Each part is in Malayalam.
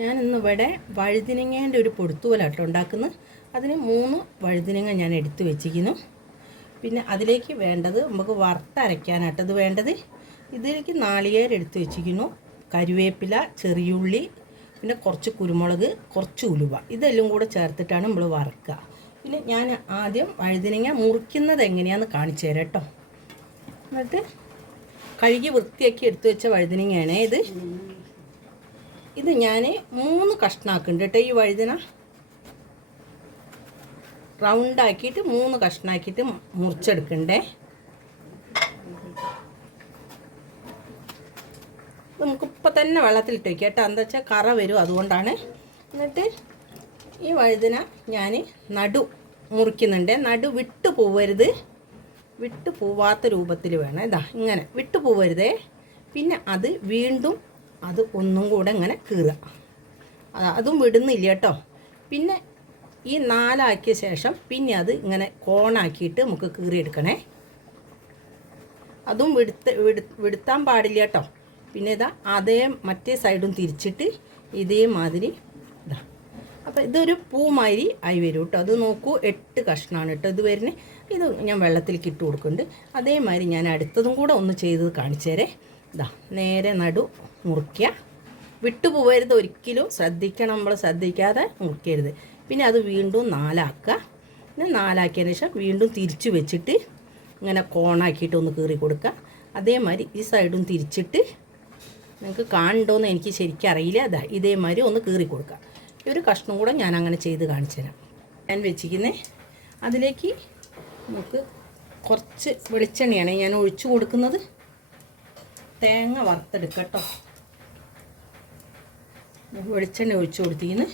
ഞാൻ ഇന്നിവിടെ വഴുതിനങ്ങേന്റെ ഒരു പൊടുത്തുപോലാട്ടോ ഉണ്ടാക്കുന്നത്. അതിന് മൂന്ന് വഴുതിനങ്ങ ഞാൻ എടുത്തു വെച്ചിരിക്കുന്നു. പിന്നെ അതിലേക്ക് വേണ്ടത് നമുക്ക് വറുത്തരയ്ക്കാനായിട്ടത് വേണ്ടത്. ഇതിലേക്ക് നാളികേരം എടുത്ത് വെച്ചിരിക്കുന്നു. കരുവേപ്പില ചെറിയുള്ളി പിന്നെ കുറച്ച് കുരുമുളക് കുറച്ച് ഉലുവ. ഇതെല്ലാം കൂടെ ചേർത്തിട്ടാണ് നമ്മൾ വറുക്കുക. പിന്നെ ഞാൻ ആദ്യം വഴുതിനങ്ങ മുറിക്കുന്നത് എങ്ങനെയാണെന്ന് കാണിച്ചു തരാം കേട്ടോ. എന്നിട്ട് കഴുകി വൃത്തിയാക്കി എടുത്തു വെച്ച വഴുതിനങ്ങയാണ് ഇത്. ഇത് ഞാൻ മൂന്ന് കഷ്ണാക്കുന്നുണ്ട് കേട്ടോ ഈ വഴുതിന റൗണ്ടാക്കിയിട്ട് മൂന്ന് കഷ്ണാക്കിയിട്ട് മുറിച്ചെടുക്കണ്ടേ. നമുക്ക് ഇപ്പം തന്നെ വെള്ളത്തിലിട്ട് വയ്ക്കാം കേട്ടോ. എന്താ വെച്ചാൽ കറ വരും അതുകൊണ്ടാണ്. എന്നിട്ട് ഈ വഴുതിന ഞാൻ നടു മുറിക്കുന്നുണ്ട്. നടു വിട്ടു പോവരുത്. വിട്ടു പോവാത്ത രൂപത്തിൽ വേണം. ഇതാ ഇങ്ങനെ. വിട്ടു പോവരുതേ. പിന്നെ അത് വീണ്ടും അത് ഒന്നും കൂടെ ഇങ്ങനെ കീറുക. അതും വിടുന്നില്ല കേട്ടോ. പിന്നെ ഈ നാലാക്കിയ ശേഷം പിന്നെ അത് ഇങ്ങനെ കോണാക്കിയിട്ട് നമുക്ക് കീറിയെടുക്കണേ. അതും വിടുത്ത് വിടു വിടുത്താൻ പാടില്ല കേട്ടോ. പിന്നെ ഇതാ അതേ മറ്റേ സൈഡും തിരിച്ചിട്ട് ഇതേമാതിരി ഇതാ. അപ്പോൾ ഇതൊരു പൂമാതിരി ആയി വരും കേട്ടോ. അത് നോക്കൂ എട്ട് കഷ്ണമാണ് കേട്ടോ ഇത് വരുന്നത് ഇത് ഞാൻ വെള്ളത്തിലേക്ക് ഇട്ട് കൊടുക്കുന്നുണ്ട്. അതേമാതിരി ഞാൻ അടുത്തതും കൂടെ ഒന്ന് ചെയ്ത് കാണിച്ചു തരേ ഇതാ നേരെ നടു. മുറിക്കുക വിട്ടുപോകരുത് ഒരിക്കലും. ശ്രദ്ധിക്കണം നമ്മൾ ശ്രദ്ധിക്കാതെ മുറിക്കരുത്. പിന്നെ അത് വീണ്ടും നാലാക്കുക. പിന്നെ നാലാക്കിയതിന് ശേഷം വീണ്ടും തിരിച്ചു വെച്ചിട്ട് ഇങ്ങനെ കോണാക്കിയിട്ട് ഒന്ന് കീറി കൊടുക്കുക. അതേമാതിരി ഈ സൈഡും തിരിച്ചിട്ട് നിങ്ങൾക്ക് കാണണ്ടോയെന്ന് എനിക്ക് ശരിക്കും അറിയില്ല. അതാ ഇതേമാതിരി ഒന്ന് കീറി കൊടുക്കുക. ഈ ഒരു കഷ്ണം കൂടെ ഞാൻ അങ്ങനെ ചെയ്ത് കാണിച്ചു തരാം. ഞാൻ വെച്ചിരിക്കുന്നത് അതിലേക്ക് നമുക്ക് കുറച്ച് വെളിച്ചെണ്ണയാണ് ഞാൻ ഒഴിച്ചു കൊടുക്കുന്നത്. തേങ്ങ വറുത്തെടുക്കട്ടോ കേട്ടോ. വെളിച്ചെണ്ണ ഒഴിച്ചു കൊടുത്തിന്ന്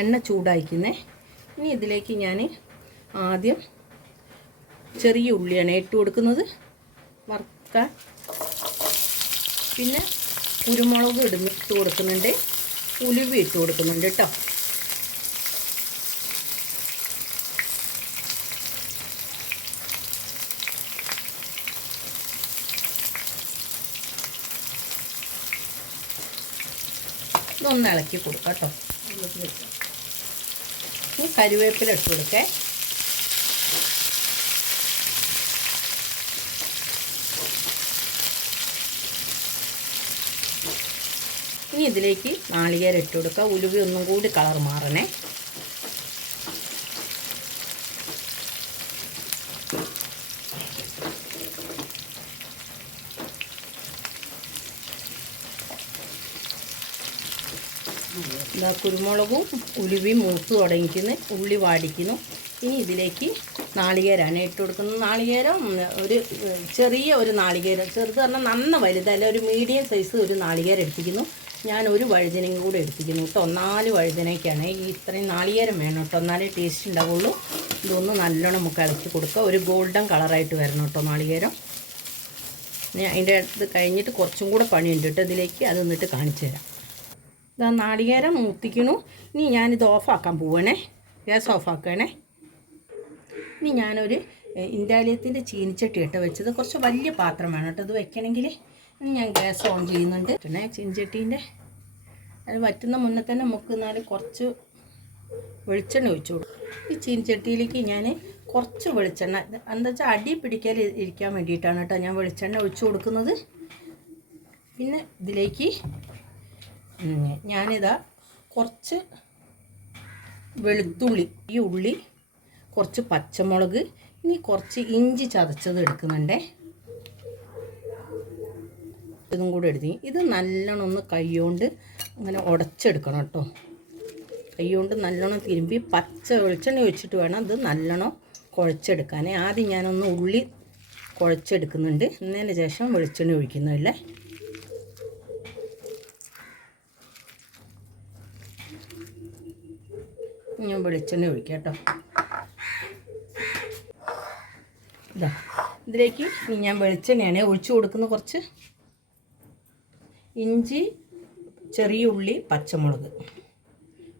എണ്ണ ചൂടായിക്കുന്നേ. ഇനി ഇതിലേക്ക് ഞാൻ ആദ്യം ചെറിയ ഉള്ളിയാണ് ഇട്ട് കൊടുക്കുന്നത്. വറുക്കാൻ പിന്നെ കുരുമുളക് ഇടുന്ന ഇട്ട് കൊടുക്കുന്നുണ്ട്. ഉലുവ ഇട്ട് കൊടുക്കുന്നുണ്ട് കേട്ടോ. ഇതൊന്ന് ഇളക്കി കൊടുക്കാം കേട്ടോ. ഇനി കരുവേപ്പില ഇട്ട് കൊടുക്കേ. ഇനി ഇതിലേക്ക് നാളികേരം ഇട്ട് കൊടുക്കുക ഉലുവി ഒന്നും കൂടി കളർ മാറണേ ഇതാ കുരുമുളകും ഉലുവയും മൂത്ത് തുടങ്ങിക്കുന്നു ഉള്ളി വാടിക്കുന്നു. ഇനി ഇതിലേക്ക് നാളികേരമാണ് ഇട്ട് കൊടുക്കുന്നത്. നാളികേരം ഒരു ചെറിയ ഒരു നാളികേരം. ചെറുത് പറഞ്ഞാൽ നന്ന വലുതല്ല ഒരു മീഡിയം സൈസ് ഒരു നാളികേരം എടുത്തിരിക്കുന്നു. ഞാൻ ഒരു വഴുതനയും കൂടെ എടുത്തിരിക്കുന്നു കേട്ടോ. നാല് വഴുതനയ്ക്കാണ്. ഈ ഇത്രയും നാളികേരം വേണം കേട്ടോ. എന്നാലേ ടേസ്റ്റ് ഉണ്ടാവുള്ളൂ. ഇതൊന്ന് നല്ലോണം നമുക്ക് ഇളക്കി കൊടുക്കുക ഒരു ഗോൾഡൻ കളറായിട്ട് വരണം കേട്ടോ നാളികേരം. അതിന്റെ അടുത്ത് കഴിഞ്ഞിട്ട് കുറച്ചും കൂടെ പണിയുണ്ട് കേട്ടോ ഇതിലേക്ക്. അത് കാണിച്ചു തരാം. ഇതാ നാളികേരം മൂത്തിക്കണു. ഇനി ഞാനിത് ഓഫാക്കാൻ പോവണേ. ഗ്യാസ് ഓഫാക്കണേ. ഇനി ഞാനൊരു ഇൻഡാലിയത്തിന്റെ ചീനിച്ചട്ടി ഇട്ട് വെച്ചത് കുറച്ച് വലിയ പാത്രം വേണം കേട്ടോ. ഇത് വെക്കണമെങ്കിൽ. ഇനി ഞാൻ ഗ്യാസ് ഓൺ ചെയ്യുന്നുണ്ട്. പിന്നെ ചീനിച്ചട്ടീന്റെ അത് വറ്റുന്ന മുന്നേ തന്നെ നമുക്ക് എന്നാൽ കുറച്ച് വെളിച്ചെണ്ണ ഒഴിച്ചു കൊടുക്കും. ഈ ചീനിച്ചട്ടിയിലേക്ക് ഞാൻ കുറച്ച് വെളിച്ചെണ്ണ എന്താ വെച്ചാൽ അടി പിടിക്കാൻ ഇരിക്കാൻ വേണ്ടിയിട്ടാണ് കേട്ടോ ഞാൻ വെളിച്ചെണ്ണ ഒഴിച്ചു കൊടുക്കുന്നത്. പിന്നെ ഇതിലേക്ക് ഞാനിതാ കുറച്ച് വെളുത്തുള്ളി ഈ ഉള്ളി കുറച്ച് പച്ചമുളക് ഇനി കുറച്ച് ഇഞ്ചി ചതച്ചത് എടുക്കുന്നുണ്ടേ. ഇതും കൂടെ എടുത്തി ഇത് നല്ലോണം ഒന്ന് കൈകൊണ്ട് അങ്ങനെ ഉടച്ചെടുക്കണം കേട്ടോ. കൈകൊണ്ട് നല്ലോണം തിരുമ്പി പച്ച വെളിച്ചെണ്ണ ഒഴിച്ചിട്ട് വേണം ഇത് നല്ലോണം കുഴച്ചെടുക്കാൻ ആദ്യം ഞാനൊന്ന് ഉള്ളി കുഴച്ചെടുക്കുന്നുണ്ട്. എന്നതിന് ശേഷം വെളിച്ചെണ്ണ ഒഴിക്കുന്നില്ലേ ഞാൻ വെളിച്ചെണ്ണ ഒഴിക്കാം കേട്ടോ. ഇതാ ഇതിലേക്ക് ഞാൻ വെളിച്ചെണ്ണയാണ് ഒഴിച്ചു കൊടുക്കുന്നത് കുറച്ച് ഇഞ്ചി ചെറിയ ഉള്ളി പച്ചമുളക്.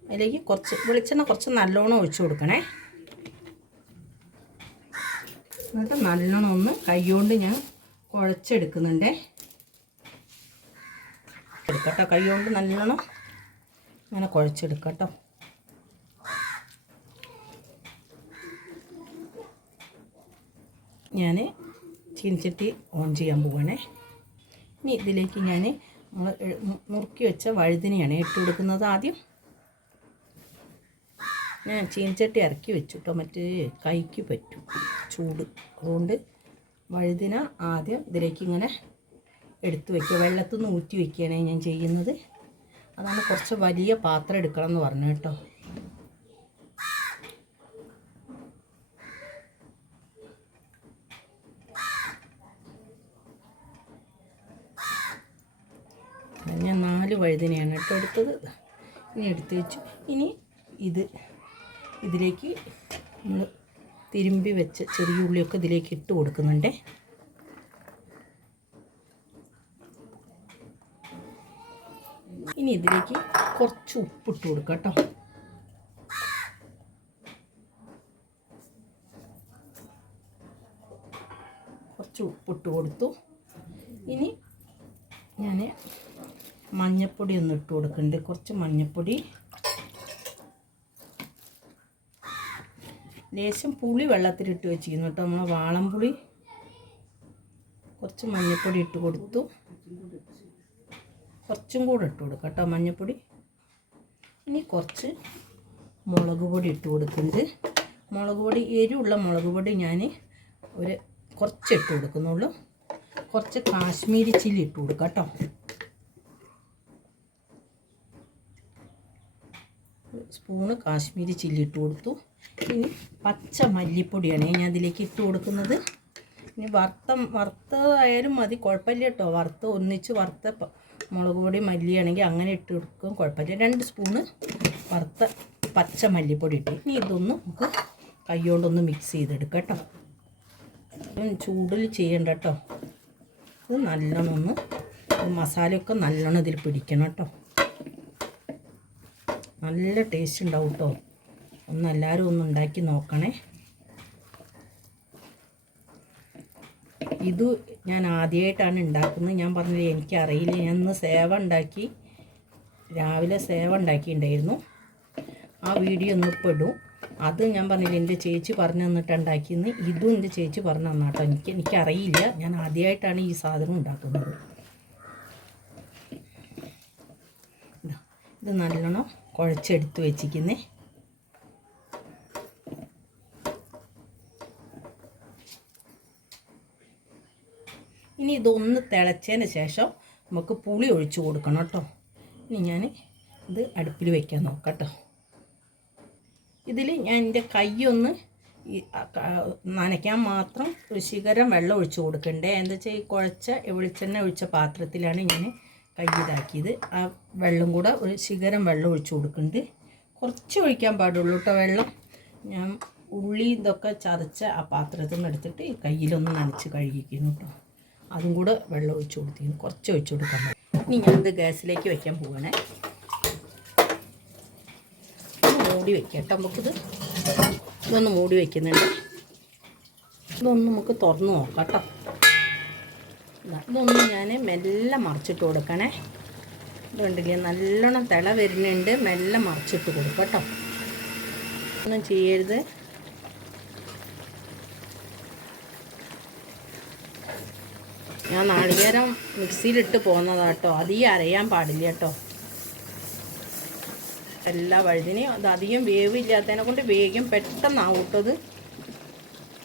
അതിലേക്ക് കുറച്ച് വെളിച്ചെണ്ണ കുറച്ച് നല്ലോണം ഒഴിച്ചു കൊടുക്കണേ. എന്നിട്ട് നല്ലോണം ഒന്ന് കൈകൊണ്ട് ഞാൻ കുഴച്ചെടുക്കുന്നുണ്ടേ. എടുക്കട്ടോ കൈകൊണ്ട് നല്ലോണം ഇങ്ങനെ കുഴച്ചെടുക്കട്ടോ. ഞാൻ ചീനിച്ചട്ടി ഓൺ ചെയ്യാൻ പോവാണേ. ഇനി ഇതിലേക്ക് ഞാൻ നമ്മൾ മുറുക്കി വെച്ച വഴുതിനെയാണ് ഇട്ട് കൊടുക്കുന്നത് ആദ്യം. ഞാൻ ചീനിച്ചട്ടി ഇറക്കി വെച്ചു കേട്ടോ മറ്റേ കൈക്ക് പറ്റും ചൂട്. അതുകൊണ്ട് വഴുതിന ആദ്യം ഇതിലേക്ക് ഇങ്ങനെ എടുത്തു വയ്ക്കുക വെള്ളത്തിൽ നിന്ന് ഊറ്റി വയ്ക്കുകയാണ് ഞാൻ ചെയ്യുന്നത്. അതാണ് കുറച്ച് വലിയ പാത്രം എടുക്കണം എന്ന് പറഞ്ഞു കേട്ടോ ഞാൻ നാല് വഴുതനയാണ് കേട്ടോ എടുത്തത്. ഇനി എടുത്ത് വെച്ചു. ഇനി ഇത് ഇതിലേക്ക് നമ്മൾ തിരുമ്പി വെച്ച ചെറിയ ഉള്ളിയൊക്കെ ഇതിലേക്ക് ഇട്ട് കൊടുക്കുന്നുണ്ടേ. ഇനി ഇതിലേക്ക് കുറച്ച് ഉപ്പിട്ട് കൊടുക്കാം കേട്ടോ. കുറച്ച് ഉപ്പിട്ട് കൊടുത്തു. ഇനി ഞാൻ മഞ്ഞപ്പൊടി ഒന്ന് ഇട്ട് കൊടുക്കുന്നുണ്ട് കുറച്ച് മഞ്ഞപ്പൊടി. ലേശം പുളി വെള്ളത്തിലിട്ട് വെച്ചിരുന്നു കേട്ടോ. നമ്മൾ വാളംപുളി. കുറച്ച് മഞ്ഞപ്പൊടി ഇട്ട് കൊടുത്തു. കുറച്ചും കൂടെ ഇട്ട് കൊടുക്കാം കേട്ടോ മഞ്ഞപ്പൊടി. ഇനി കുറച്ച് മുളക് പൊടി ഇട്ട് കൊടുക്കുന്നുണ്ട് മുളക് പൊടി എരിവുള്ള മുളക് പൊടി ഞാൻ ഒരു കുറച്ച് ഇട്ട് കൊടുക്കുന്നുള്ളൂ. കുറച്ച് കാശ്മീരി ചില്ലി ഇട്ട് കൊടുക്കാം കേട്ടോ. സ്പൂണ് കാശ്മീരി ചില്ലി ഇട്ട് കൊടുത്തു. ഇനി പച്ച മല്ലിപ്പൊടിയാണ് ഞാൻ അതിലേക്ക് ഇട്ട് കൊടുക്കുന്നത്. ഇനി വറുത്ത വറുത്ത ആയാലും മതി കുഴപ്പമില്ല കേട്ടോ. വറുത്ത് ഒന്നിച്ച് വറുത്ത മുളക് പൊടി മല്ലിയാണെങ്കിൽ അങ്ങനെ ഇട്ട് കൊടുക്കും കുഴപ്പമില്ല. രണ്ട് സ്പൂണ് വറുത്ത പച്ച മല്ലിപ്പൊടി ഇട്ട്. ഇനി ഇതൊന്ന് നമുക്ക് കൈകൊണ്ടൊന്ന് മിക്സ് ചെയ്തെടുക്കാം കേട്ടോ. ചൂടിൽ ചെയ്യണ്ട കേട്ടോ. ഇത് നല്ലോണം ഒന്ന് മസാലയൊക്കെ നല്ലോണം ഇതിൽ പിടിക്കണം കേട്ടോ. നല്ല ടേസ്റ്റ് ഉണ്ടാവും കേട്ടോ ഒന്ന് എല്ലാവരും ഒന്ന് ഉണ്ടാക്കി നോക്കണേ. ഇത് ഞാൻ ആദ്യമായിട്ടാണ് ഉണ്ടാക്കുന്നത്. ഞാൻ പറഞ്ഞത് എനിക്കറിയില്ല. ഞാൻ ഇന്ന് സേവ ഉണ്ടാക്കി രാവിലെ സേവ ഉണ്ടാക്കിയിട്ടുണ്ടായിരുന്നു. ആ വീഡിയോ ഒന്ന് ഇപ്പോൾ അത് ഞാൻ പറഞ്ഞില്ല എന്റെ ചേച്ചി പറഞ്ഞു തന്നിട്ട് ഉണ്ടാക്കിയെന്ന്. ഇതും എന്റെ ചേച്ചി പറഞ്ഞു തന്നാട്ടോ. എനിക്ക് എനിക്കറിയില്ല. ഞാൻ ആദ്യമായിട്ടാണ് ഈ സാധനം ഉണ്ടാക്കുന്നത്. ഇത് നല്ലോണം കുഴച്ചെടുത്ത് വെച്ചിരിക്കുന്നത് ഇനി ഇതൊന്ന് തിളച്ചതിന് ശേഷം നമുക്ക് പുളി ഒഴിച്ച് കൊടുക്കണം കേട്ടോ. ഇനി ഞാൻ ഇത് അടുപ്പിൽ വയ്ക്കാൻ നോക്കാം കേട്ടോ. ഇതിൽ ഞാൻ എന്റെ കൈയൊന്ന് നനയ്ക്കാൻ മാത്രം ഒരു ശിഖരം വെള്ളം ഒഴിച്ച് കൊടുക്കണ്ടേ. എന്താ വെച്ചാൽ ഈ കുഴച്ച വെളിച്ചെണ്ണ ഒഴിച്ച പാത്രത്തിലാണ് ഞാൻ കൈ ഇതാക്കിയത് ആ വെള്ളം കൂടെ ഒരു ശിഖരം വെള്ളം ഒഴിച്ചു കൊടുക്കുന്നുണ്ട്. കുറച്ച് ഒഴിക്കാൻ പാടുള്ളൂ കേട്ടോ വെള്ളം. ഞാൻ ഉള്ളി ഇതൊക്കെ ചതച്ച ആ പാത്രത്തിൽ നിന്ന് എടുത്തിട്ട് കയ്യിലൊന്ന് നനച്ച് കഴുകിക്കുന്നു കേട്ടോ. അതും കൂടെ വെള്ളം ഒഴിച്ചു കൊടുത്തിരുന്നു. കുറച്ച് ഒഴിച്ചു കൊടുക്കാൻ ഇനി ഞാനിത് ഗ്യാസിലേക്ക് വയ്ക്കാൻ പോവാണേ. മൂടി വയ്ക്കാം കേട്ടോ നമുക്കിത്. ഇതൊന്ന് മൂടി വയ്ക്കുന്നുണ്ട് ഇതൊന്ന് നമുക്ക് തുറന്ന് നോക്കാം കേട്ടോ. ഇതൊന്ന് ഞാൻ മെല്ലെ മറിച്ചിട്ട് കൊടുക്കണേ. ഇതുണ്ടല്ലേ നല്ലോണം തിള വരുന്നുണ്ട് മെല്ലെ മറിച്ചിട്ട് കൊടുക്കാം കേട്ടോ. ഒന്നും ചെയ്യരുത്. ഞാൻ നാളികേരം മിക്സിയിലിട്ട് പോകുന്നതാട്ടോ അധികം അരയാൻ പാടില്ല കേട്ടോ. എല്ലാ വഴുതിനെയും അത് അധികം വേവില്ലാത്തതിനെ കൊണ്ട് വേഗം പെട്ടെന്നാവൂട്ടത്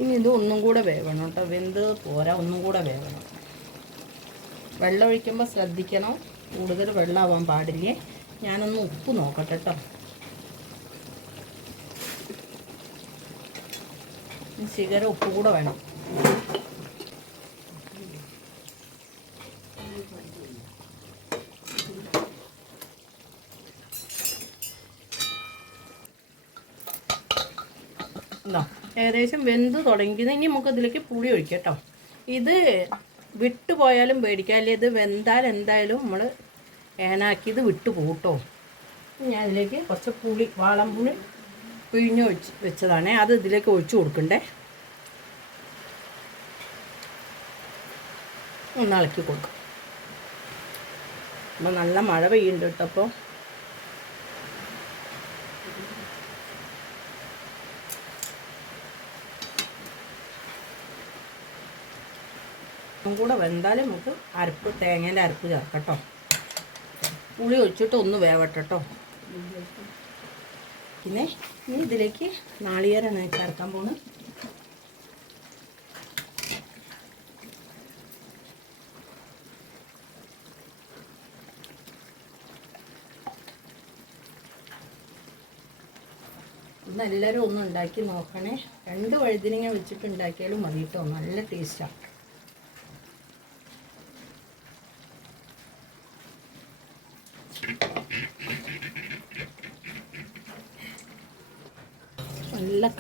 ഇനി ഇത് ഒന്നും കൂടെ വേവണം കേട്ടോ. വെന്ത് പോരാ ഒന്നും കൂടെ വേവണം. വെള്ളം ഒഴിക്കുമ്പോൾ ശ്രദ്ധിക്കണം. കൂടുതൽ വെള്ളമാവാൻ പാടില്ലേ. ഞാനൊന്ന് ഉപ്പ് നോക്കട്ടെ കേട്ടോ ശിഖരം ഉപ്പ് കൂടെ വേണം. ഏകദേശം വെന്ത് തുടങ്ങിയത് ഇനി നമുക്ക് ഇതിലേക്ക് പുളി ഒഴിക്കാം കേട്ടോ ഇത് വിട്ടുപോയാലും പേടിക്കുക അല്ലെങ്കിൽ ഇത് വെന്താൽ എന്തായാലും നമ്മൾ ഏനാക്കിയത് വിട്ടു പോട്ടോ ഞാൻ അതിലേക്ക് കുറച്ച് പുളി വാളംപുളി പിഴിഞ്ഞ് ഒഴിച്ച് വെച്ചതാണ്. അത് ഇതിലേക്ക് ഒഴിച്ചു കൊടുക്കണ്ടേ? ഒന്ന് ഇളക്കി കൊടുക്കും. അപ്പം നല്ല മഴ പെയ്യുന്നുണ്ട് കേട്ടപ്പോൾ ഒന്നും കൂടെ വെന്താലും നമുക്ക് അരപ്പ് തേങ്ങേന്റെ അരപ്പ് ചേർക്കട്ടോ പുളി ഒഴിച്ചിട്ട് ഒന്ന് വേവട്ടെ പിന്നെ ഇനി ഇതിലേക്ക് നാളികേരാണ് ചേർക്കാൻ പോകുന്നത് ഇന്ന് എല്ലാവരും നോക്കണേ. രണ്ട് വഴുതിനിങ്ങ വെച്ചിട്ട് ഉണ്ടാക്കിയാലും മതി കേട്ടോ നല്ല ടേസ്റ്റാണ്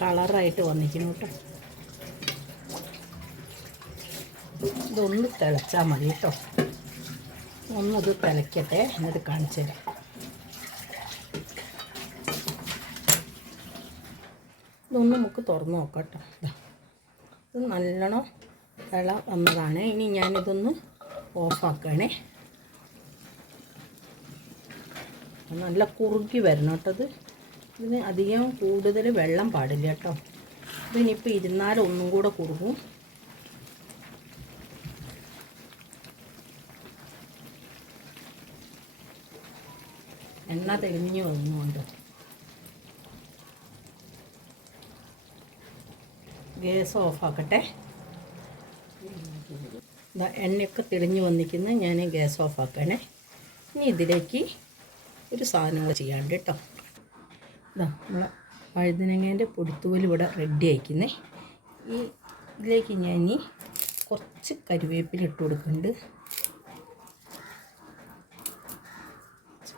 കളറായിട്ട് വന്നിരിക്കുന്നു കേട്ടോ. ഇതൊന്ന് തിളച്ചാൽ മതി കേട്ടോ. ഒന്നത് തിളയ്ക്കട്ടെ എന്നിട്ട് കാണിച്ചു തരാം. ഇതൊന്ന് നമുക്ക് തുറന്ന് നോക്കാം കേട്ടോ. ഇത് നല്ലോണം തിള വന്നതാണ്. ഇനി ഞാനിതൊന്ന് ഓഫാക്കണേ നല്ല കുറുകി വരണം കേട്ടോ ഇത്. ഇതിന് അധികം കൂടുതൽ വെള്ളം പാടില്ല കേട്ടോ. ഇതിനിപ്പോൾ ഇരുന്നാൽ ഒന്നും കൂടെ കുറുകും എണ്ണ തെളിഞ്ഞു വന്നുകൊണ്ട്. ഗ്യാസ് ഓഫാക്കട്ടെ എണ്ണയൊക്കെ തെളിഞ്ഞു വന്നിരിക്കുന്നത് ഞാൻ ഗ്യാസ് ഓഫാക്കണേ ഇനി ഇതിലേക്ക് ഒരു സാധനം കൂടെ ചെയ്യാണ്ട് കേട്ടോ. ഇതാ നമ്മളെ വഴുതനങ്ങേന്റെ പൊടിത്തൂൽ ഇവിടെ റെഡി ആയിക്കുന്നേ. ഈ ഇതിലേക്ക് ഞാൻ ഇനി കുറച്ച് കരിവേപ്പില ഇട്ട് കൊടുക്കുന്നുണ്ട്.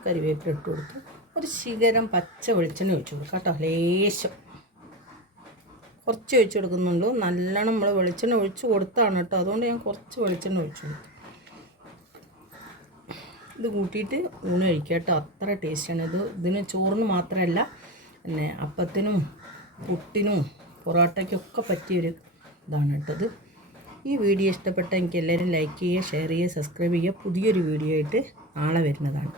കരിവേപ്പില ഇട്ട് കൊടുത്തു ഒരു ശിഖരം പച്ച വെളിച്ചെണ്ണ ഒഴിച്ചു കൊടുക്കാം കേട്ടോ ലേശം. കുറച്ച് ഒഴിച്ചു കൊടുക്കുന്നുള്ളൂ. നല്ലോണം നമ്മൾ വെളിച്ചെണ്ണ ഒഴിച്ചു കൊടുത്താണ് കേട്ടോ അതുകൊണ്ട് ഞാൻ കുറച്ച് വെളിച്ചെണ്ണ ഒഴിച്ചു കൊടുത്തു. ഇത് കൂട്ടിയിട്ട് ഊണ് കഴിക്കുക കേട്ടോ അത്ര ടേസ്റ്റാണ് ഇത് ഇതിന് ചോറിന് മാത്രമല്ല പിന്നെ അപ്പത്തിനും പുട്ടിനും പൊറോട്ടയ്ക്കൊക്കെ പറ്റിയൊരു ഇതാണ് കേട്ടത്. ഈ വീഡിയോ ഇഷ്ടപ്പെട്ടെങ്കിൽ എല്ലാവരും ലൈക്ക് ചെയ്യുക ഷെയർ ചെയ്യുക സബ്സ്ക്രൈബ് ചെയ്യുക. പുതിയൊരു വീഡിയോ ആയിട്ട് നാളെ വരുന്നതാണ്.